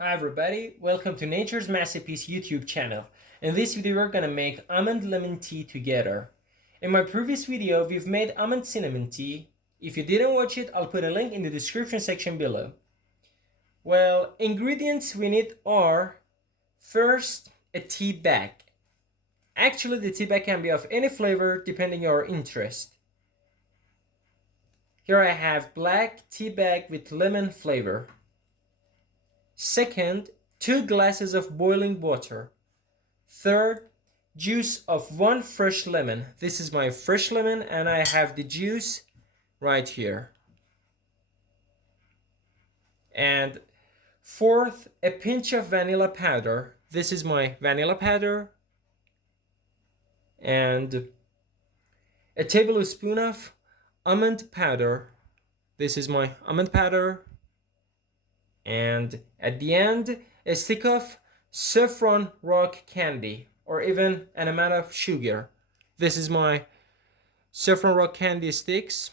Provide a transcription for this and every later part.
Hi everybody, welcome to Nature's Masterpiece YouTube channel. In this video we're gonna make almond lemon tea together. In my previous video we've made almond cinnamon tea. If you didn't watch it, I'll put a link in the description section below. Well, ingredients we need are first a tea bag. Actually the tea bag can be of any flavor depending on your interest. Here I have black tea bag with lemon flavor. Second, 2 glasses of boiling water. Third, juice of 1 fresh lemon. This is my fresh lemon and I have the juice right here. And fourth, a pinch of vanilla powder. This is my vanilla powder. And a tablespoon of almond powder. This is my almond powder. And at the end, a stick of saffron rock candy, or even an amount of sugar. This is my saffron rock candy sticks.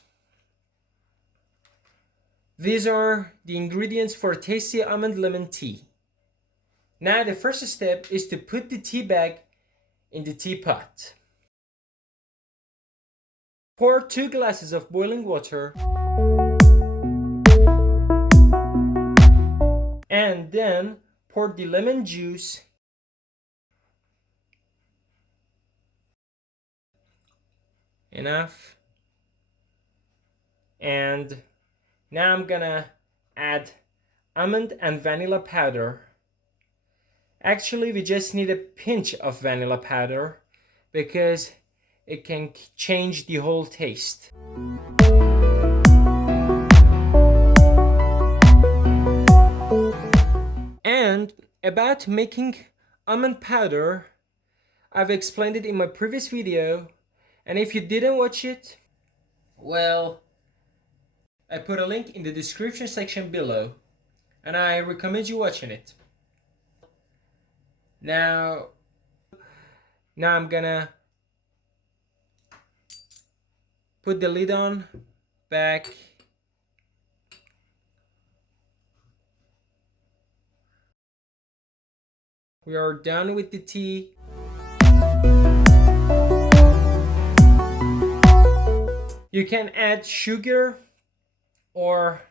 These are the ingredients for tasty almond lemon tea. Now the first step is to put the tea bag in the teapot. Pour 2 glasses of boiling water. And then pour the lemon juice enough. And now I'm gonna add almond and vanilla powder. Actually, we just need a pinch of vanilla powder because it can change the whole taste. And about making almond powder, I've explained it in my previous video, and if you didn't watch it, well, I put a link in the description section below, and I recommend you watching it. Now I'm gonna put the lid on back. We are done with the tea. You can add sugar, or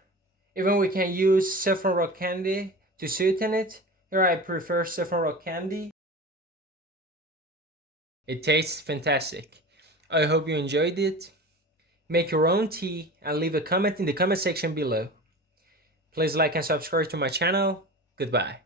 even we can use saffron rock candy to sweeten it. Here I prefer saffron rock candy. It tastes fantastic. I hope you enjoyed it. Make your own tea and leave a comment in the comment section below. Please like and subscribe to my channel. Goodbye.